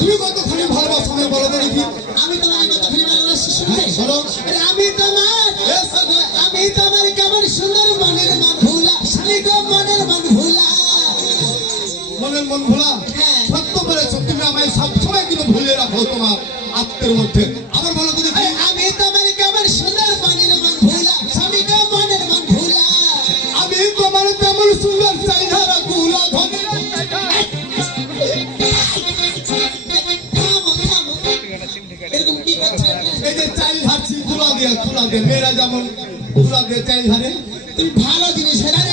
তুমি কতখানি ভালোবাসো আমি বলো তো দেখি। আমি তোমার কতখানি ভালোবাসি শুনবে? বলো। আরে আমি তোমার কেমন সুন্দর মনের মন ভোলা, স্বামী গো মনের মন ভোলা। মনের মন ভোলা? হ্যাঁ। সত্য বলেছো, তুমি আমায় সবসময় কিন্তু ভুলে রাখো তোমার আত্মের মধ্যে। আবার বলো তো দেখি। আরে আমি তোমার কেমন সুন্দর মনের মন ভোলা, স্বামী গো মনের মন ভোলা। আমি তোমার তেমন সুন্দর চাইধারা কুলা ধনে। এরকম কি করছেন? এই যে চাইল ধারছি তুলা দিয়ে মেয়েরা যেমন তুলা দিয়ে চাইল ধারে। তুমি ভালো জিনিস হেরা রে